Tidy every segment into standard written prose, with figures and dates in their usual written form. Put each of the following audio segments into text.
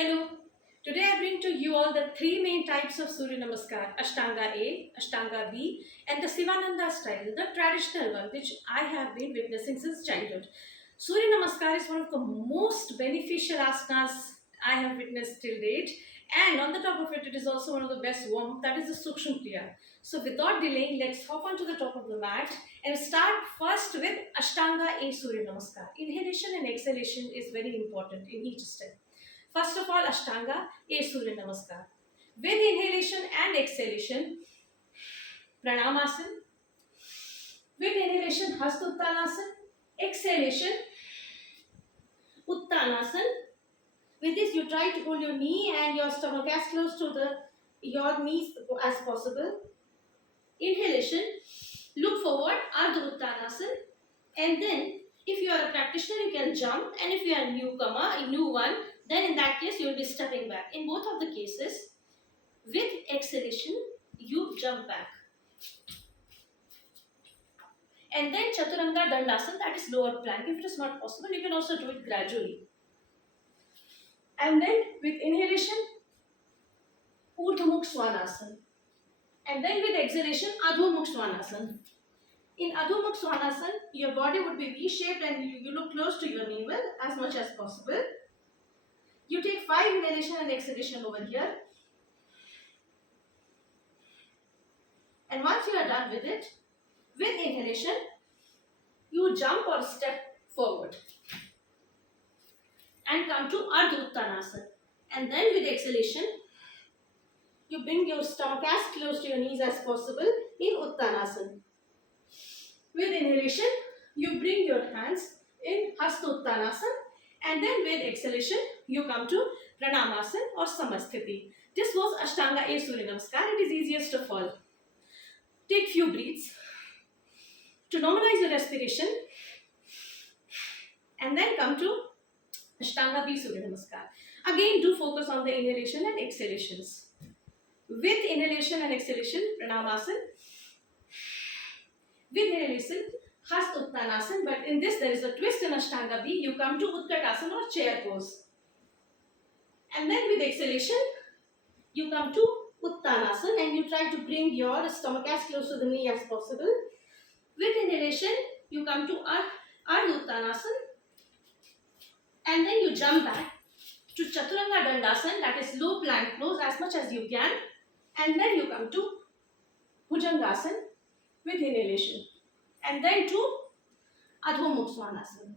Hello. Today I bring to you all the three main types of Surya Namaskar: Ashtanga A, Ashtanga B, and the Sivananda style, the traditional one, which I have been witnessing since childhood. Surya Namaskar is one of the most beneficial asanas I have witnessed till date, and on the top of it, it is also one of the best one, that is the Sukshma Kriya. So, without delaying, let's hop onto the top of the mat and start first with Ashtanga A Surya Namaskar. Inhalation and exhalation is very important in each step. First of all, Ashtanga A Surya Namaskar. With inhalation and exhalation, Pranamasana. With inhalation, Hastuttanasana. Exhalation, Uttanasana. With this, you try to hold your knee and your stomach as close to your knees as possible. Inhalation, look forward, Ardha Uttanasana. And then, if you are a practitioner, you can jump. And if you are a newcomer, a new one, then in that case, you will be stepping back. In both of the cases, with exhalation, you jump back. And then Chaturanga Dandasana, that is lower plank. If it is not possible, you can also do it gradually. And then with inhalation, Urdhva Mukha Svanasana. And then with exhalation, Adho Mukha Svanasana. In Adho Mukha Svanasana, your body would be V-shaped and you look close to your navel as much as possible. You take 5 inhalation and exhalation over here. And once you are done with it, with inhalation, you jump or step forward and come to Ardha Uttanasana. And then with exhalation, you bring your stomach as close to your knees as possible in Uttanasana. With inhalation, you bring your hands in Hasta Uttanasana. And then with exhalation, you come to Pranamasana or Samasthiti. This was Ashtanga A Surya Namaskar. It is easiest of all. Take few breaths to normalize your respiration. And then come to Ashtanga B Surya Namaskar. Again, do focus on the inhalation and exhalations. With inhalation and exhalation, Pranamasana. With inhalation, Hasta Uttanasana. But in this, there is a twist in Ashtanga B. You come to Utkatasana or chair pose. And then with exhalation, you come to Uttanasana and you try to bring your stomach as close to the knee as possible. With inhalation, you come to Ardha Uttanasana. And then you jump back to Chaturanga Dandasana, that is low plank pose as much as you can. And then you come to Bhujangasana with inhalation. And then to Adho Mukha Svanasana.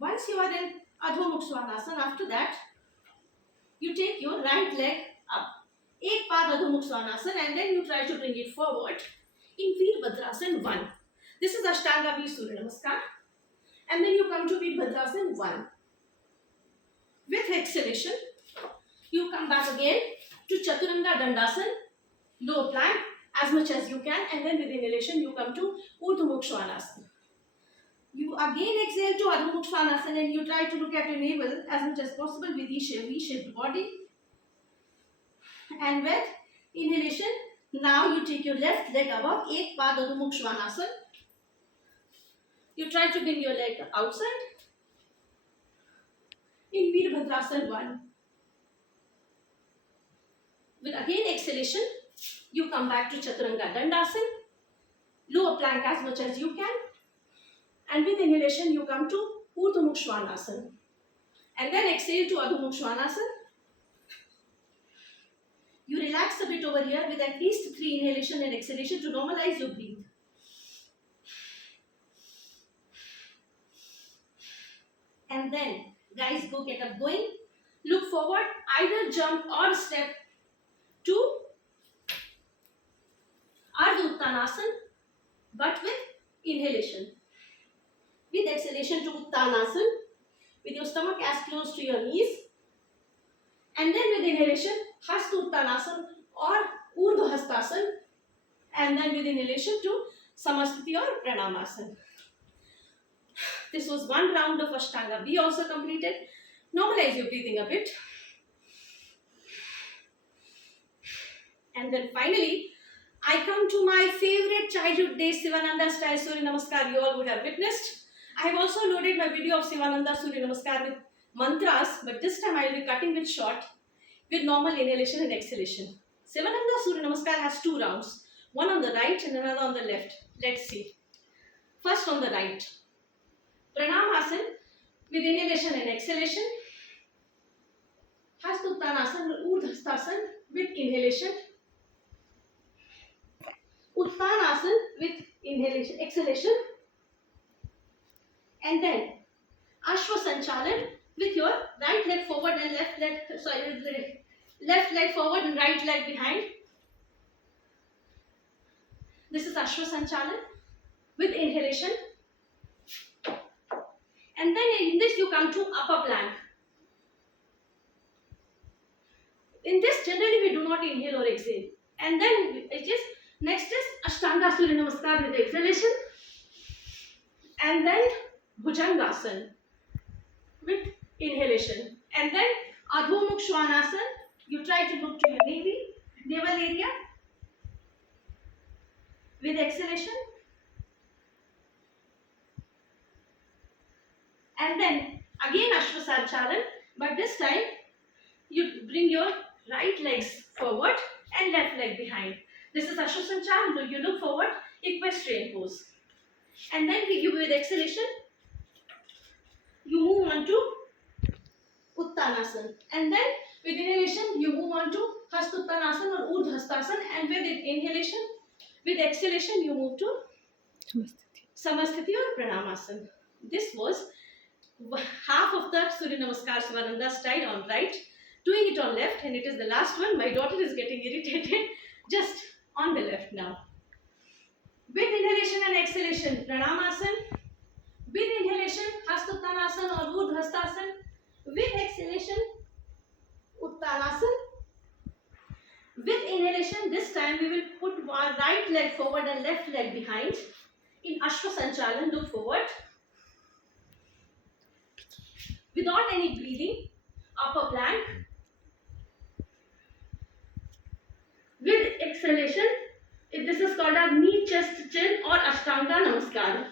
Once you are in Adho Mukha Svanasana, after that, you take your right leg up. Ek paad Adho Mukha Svanasana and then you try to bring it forward in Veerbhadrasana 1. This is Ashtanga B Surya Namaskar. And then you come to Veerbhadrasana 1. With exhalation, you come back again to Chaturanga Dandasana, low plank as much as you can, and then with inhalation you come to Urdhva Mukha Svanasana. You again exhale to Adho Mukha Svanasana and you try to look at your navel as much as possible with V-shaped body. And with inhalation, now you take your left leg above, Ek paad Adho Mukha Svanasana. You try to bring your leg outside in Veerbhadrasana 1. With again exhalation, you come back to Chaturanga Dandasana, lower plank as much as you can. And with inhalation, you come to Urdhva Mukha Svanasana. And then exhale to Adho Mukha Svanasana. You relax a bit over here with at least 3 inhalation and exhalation to normalize your breath. And then, guys, go get up going. Look forward, either jump or step to Ardha Uttanasana, but with inhalation. With exhalation to Uttanasana, with your stomach as close to your knees. And then with inhalation, Hasta Uttanasana or Urdhva Hastasana. And then with inhalation to Samasthiti or Pranamasana. This was one round of Ashtanga B also completed. Normalize your breathing a bit. And then finally, I come to my favorite childhood day Sivananda style Surya Namaskar you all would have witnessed. I have also loaded my video of Sivananda Surya Namaskar with mantras, but this time I will be cutting it short with normal inhalation and exhalation. Sivananda Surya Namaskar has 2 rounds, one on the right and another on the left. Let's see. First on the right, Pranamasana with inhalation and exhalation. Hastuttanasana or Urdhvastasana with inhalation. Uttanasana with inhalation, exhalation. And then Ashwasanchalan with your right leg forward and left leg forward and right leg behind. This is Ashwasanchalan with inhalation. And then in this you come to upper plank. In this generally we do not inhale or exhale. And then it is next is Ashtanga Surya Namaskar with exhalation. And then Bhujangasana with inhalation. And then Adho Mukha Svanasana. You try to look to your navel area with exhalation. And then again Ashwasanchalan, but this time you bring your right legs forward and left leg behind. This is Ashwasanchalan. You look forward, equestrian pose. And then with exhalation, you move on to Uttanasana. And then with inhalation, you move on to Hastuttanasana or Urdhvastasana. And with inhalation, with exhalation, you move to Samasthiti or Pranamasana. This was half of the Surya Namaskar Sivananda style on right, doing it on left, and it is the last one. My daughter is getting irritated. Just on the left now. With inhalation and exhalation, Pranamasana. With inhalation, Hastuttanasana or Urdhvastasana. With exhalation, Uttanasana. With inhalation, this time we will put our right leg forward and left leg behind. In Ashwasanchalan, look forward. Without any breathing, upper plank. With exhalation, this is called a knee, chest, chin or Ashtanga Namaskar.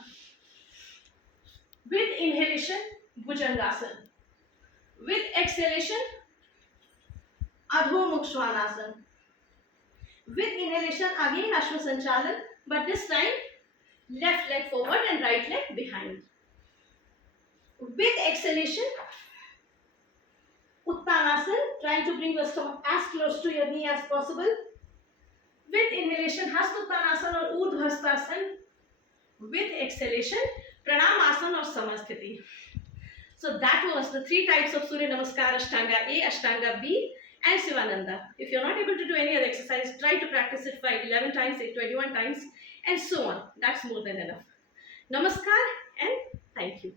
With inhalation, Bhujangasana. With exhalation, Adho Mukha Svanasana. With inhalation, again Ashwasanchalan, but this time left leg forward and right leg behind. With exhalation, Uttanasana, trying to bring your stomach as close to your knee as possible. With inhalation, Hastuttanasana or Urdhvastasana. With exhalation, Pranamasana or Samasthiti. So that was the 3 types of Surya Namaskar: Ashtanga A, Ashtanga B and Sivananda. If you are not able to do any other exercise, try to practice it 11 times, 21 times and so on. That's more than enough. Namaskar and thank you.